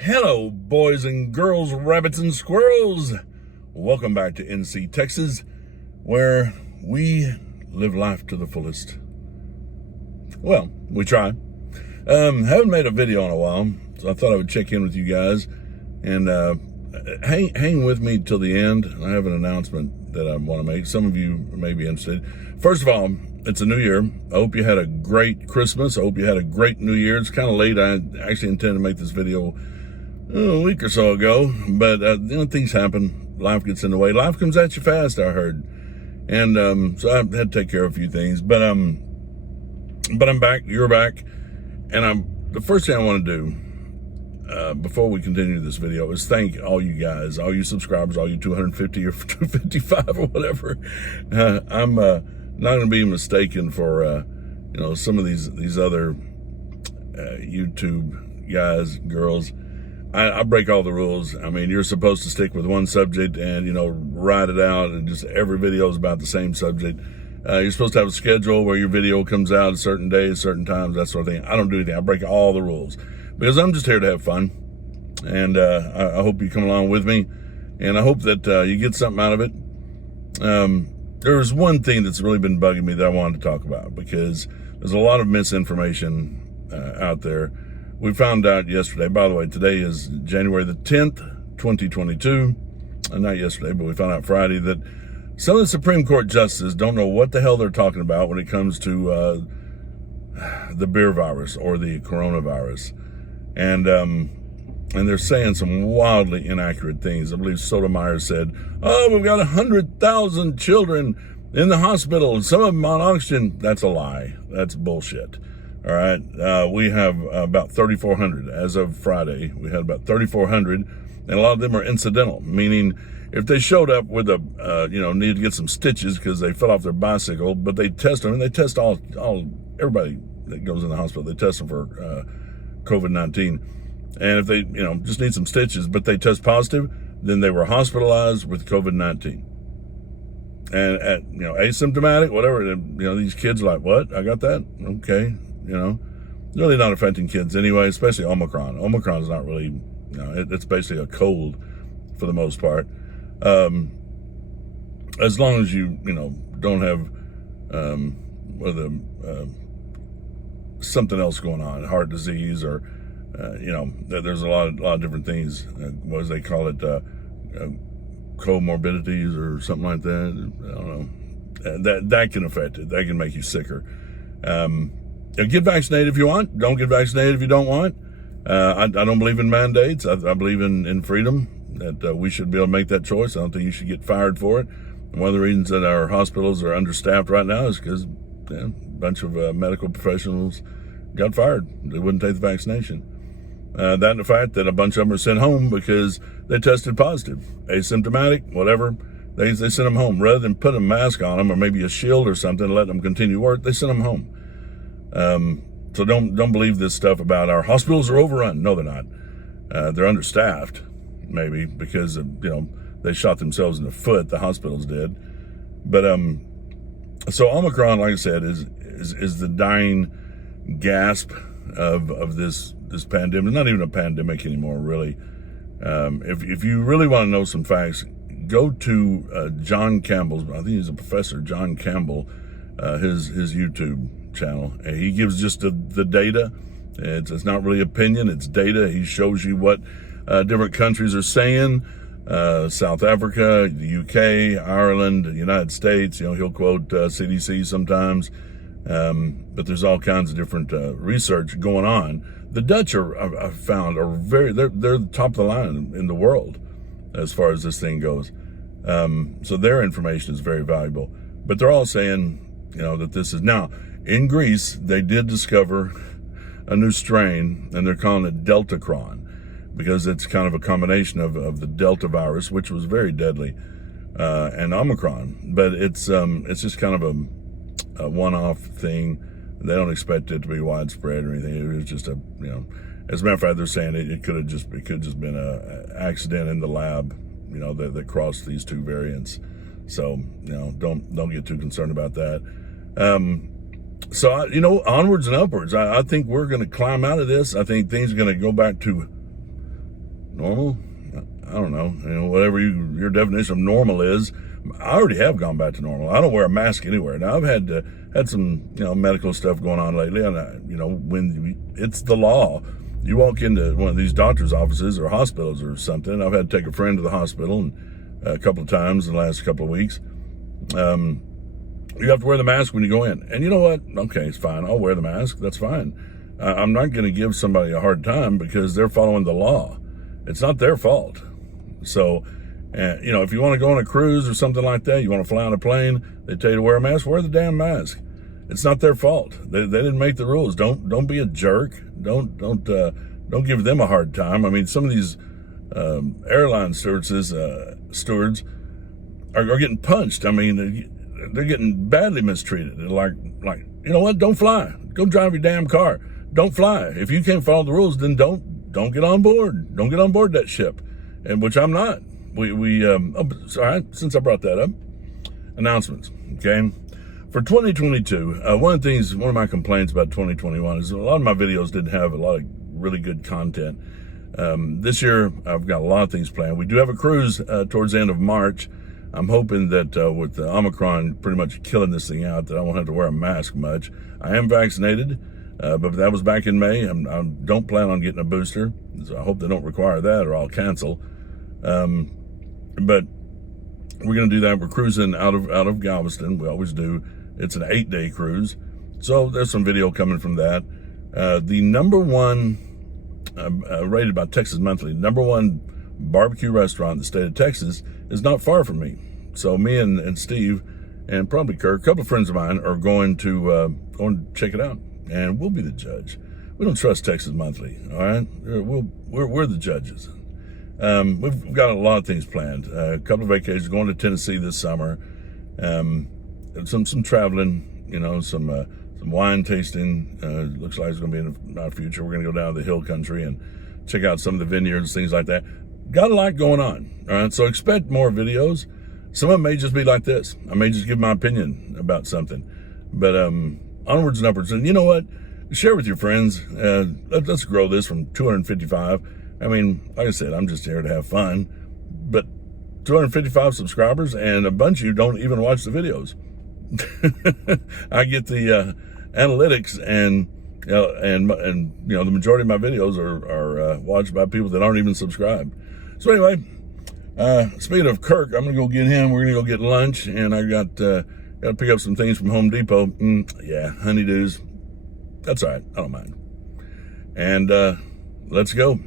Hello, boys and girls, rabbits and squirrels. Welcome back to NC, Texas, where we live life to the fullest. Well, we try. Haven't made a video in a while, so I thought I would check in with you guys and hang with me till the end. I have an announcement that I want to make. Some of you may be interested. First of all, it's a new year. I hope you had a great Christmas. I hope you had a great New Year. It's kind of late. I actually intended to make this video a week or so ago, but things happen. Life gets in the way. Life comes at you fast, I heard, and so I had to take care of a few things. But I'm back. You're back, and the first thing I want to do before we continue this video is thank all you guys, all you subscribers, all you 250 or 255 or whatever. I'm not going to be mistaken for some of these other YouTube guys, girls. I break all the rules. I mean, you're supposed to stick with one subject and, ride it out, and just every video is about the same subject. You're supposed to have a schedule where your video comes out at certain days, certain times, that sort of thing. I don't do anything. I break all the rules because I'm just here to have fun. And I hope you come along with me, and I hope that you get something out of it. There's one thing that's really been bugging me that I wanted to talk about, because there's a lot of misinformation out there. We found out yesterday, by the way, today is January the 10th, 2022. Not yesterday, but we found out Friday that some of the Supreme Court justices don't know what the hell they're talking about when it comes to the beer virus or the coronavirus. And they're saying some wildly inaccurate things. I believe Sotomayor said, we've got 100,000 children in the hospital, and some of them on oxygen. That's a lie. That's bullshit. All right, we have about 3,400 as of Friday. We had about 3,400, and a lot of them are incidental, meaning if they showed up with needed to get some stitches because they fell off their bicycle, but they test them, and they test all everybody that goes in the hospital. They test them for COVID-19, and if they just need some stitches, but they test positive, then they were hospitalized with COVID-19. And asymptomatic, whatever. These kids are like, what? I got that? Okay. Really not affecting kids anyway, especially Omicron. Omicron's not really, it's basically a cold for the most part. As long as you, don't have, something else going on, heart disease, or, there's a lot of different things. What do they call it? Comorbidities or something like that. I don't know. That can affect it. That can make you sicker. Get vaccinated if you want. Don't get vaccinated if you don't want. I don't believe in mandates. I believe in freedom, that we should be able to make that choice. I don't think you should get fired for it. And one of the reasons that our hospitals are understaffed right now is because a bunch of medical professionals got fired. They wouldn't take the vaccination. That and the fact that a bunch of them are sent home because they tested positive, asymptomatic, whatever. They sent them home. Rather than put a mask on them or maybe a shield or something and let them continue work, they sent them home. So don't believe this stuff about our hospitals are overrun. No, they're not. They're understaffed, maybe because they shot themselves in the foot. The hospitals did. But so Omicron, like I said, is the dying gasp of this pandemic. It's not even a pandemic anymore, really. If you really want to know some facts, go to John Campbell's. I think he's a professor, John Campbell, his YouTube channel. And he gives just the data. It's not really opinion, it's data. He shows you what different countries are saying. South Africa, the UK, Ireland, the United States. He'll quote CDC sometimes. But there's all kinds of different research going on. The Dutch I've found are they're the top of the line in the world as far as this thing goes. So their information is very valuable. But they're all saying, that this is now. In Greece, they did discover a new strain, and they're calling it Deltacron, because it's kind of a combination of the Delta virus, which was very deadly, and Omicron. But it's just kind of a one-off thing. They don't expect it to be widespread or anything. It was just as a matter of fact, they're saying it could have just been an accident in the lab, that crossed these two variants. So, don't get too concerned about that. So, onwards and upwards. I think we're going to climb out of this. I think things are going to go back to Normal? I don't know. Whatever your definition of normal is. I already have gone back to normal. I don't wear a mask anywhere. Now, I've had some, medical stuff going on lately, and when it's the law, you walk into one of these doctor's offices or hospitals or something. I've had to take a friend to the hospital a couple of times in the last couple of weeks. You have to wear the mask when you go in. And you know what? Okay, it's fine. I'll wear the mask. That's fine. I'm not going to give somebody a hard time because they're following the law. It's not their fault. So, if you want to go on a cruise or something like that, you want to fly on a plane, they tell you to wear a mask, wear the damn mask. It's not their fault. They didn't make the rules. Don't be a jerk. Don't give them a hard time. I mean, some of these airline stewards are getting punched. I mean, they're getting badly mistreated. They're like, you know what? Don't fly. Go drive your damn car. Don't fly. If you can't follow the rules, then don't get on board. Don't get on board that ship, and which I'm not. Sorry, since I brought that up, announcements. Okay, for 2022, one of my complaints about 2021 is a lot of my videos didn't have a lot of really good content. This year, I've got a lot of things planned. We do have a cruise towards the end of March. I'm hoping that with the Omicron pretty much killing this thing out, that I won't have to wear a mask much. I am vaccinated, but that was back in May. I don't plan on getting a booster, so I hope they don't require that or I'll cancel. But we're going to do that. We're cruising out of Galveston. We always do. It's an 8-day cruise. So there's some video coming from that. The number one, rated by Texas Monthly, number one barbecue restaurant in the state of Texas is not far from me. So me and Steve and probably Kirk, a couple of friends of mine, are going to check it out, and we'll be the judge. We don't trust Texas Monthly, all right? We're the judges. We've got a lot of things planned. A couple of vacations, going to Tennessee this summer. Some traveling, some wine tasting. Looks like it's going to be in our future. We're going to go down to the hill country and check out some of the vineyards, things like that. Got a lot going on, all right? So expect more videos. Some of them may just be like this. I may just give my opinion about something. But onwards and upwards. And you know what? Share with your friends. Let's grow this from 255. I mean, like I said, I'm just here to have fun. But 255 subscribers, and a bunch of you don't even watch the videos. I get the analytics, and the majority of my videos are watched by people that aren't even subscribed. So anyway, speaking of Kirk, I'm gonna go get him. We're gonna go get lunch, and I got to pick up some things from Home Depot. Honeydews. That's all right. I don't mind. And let's go.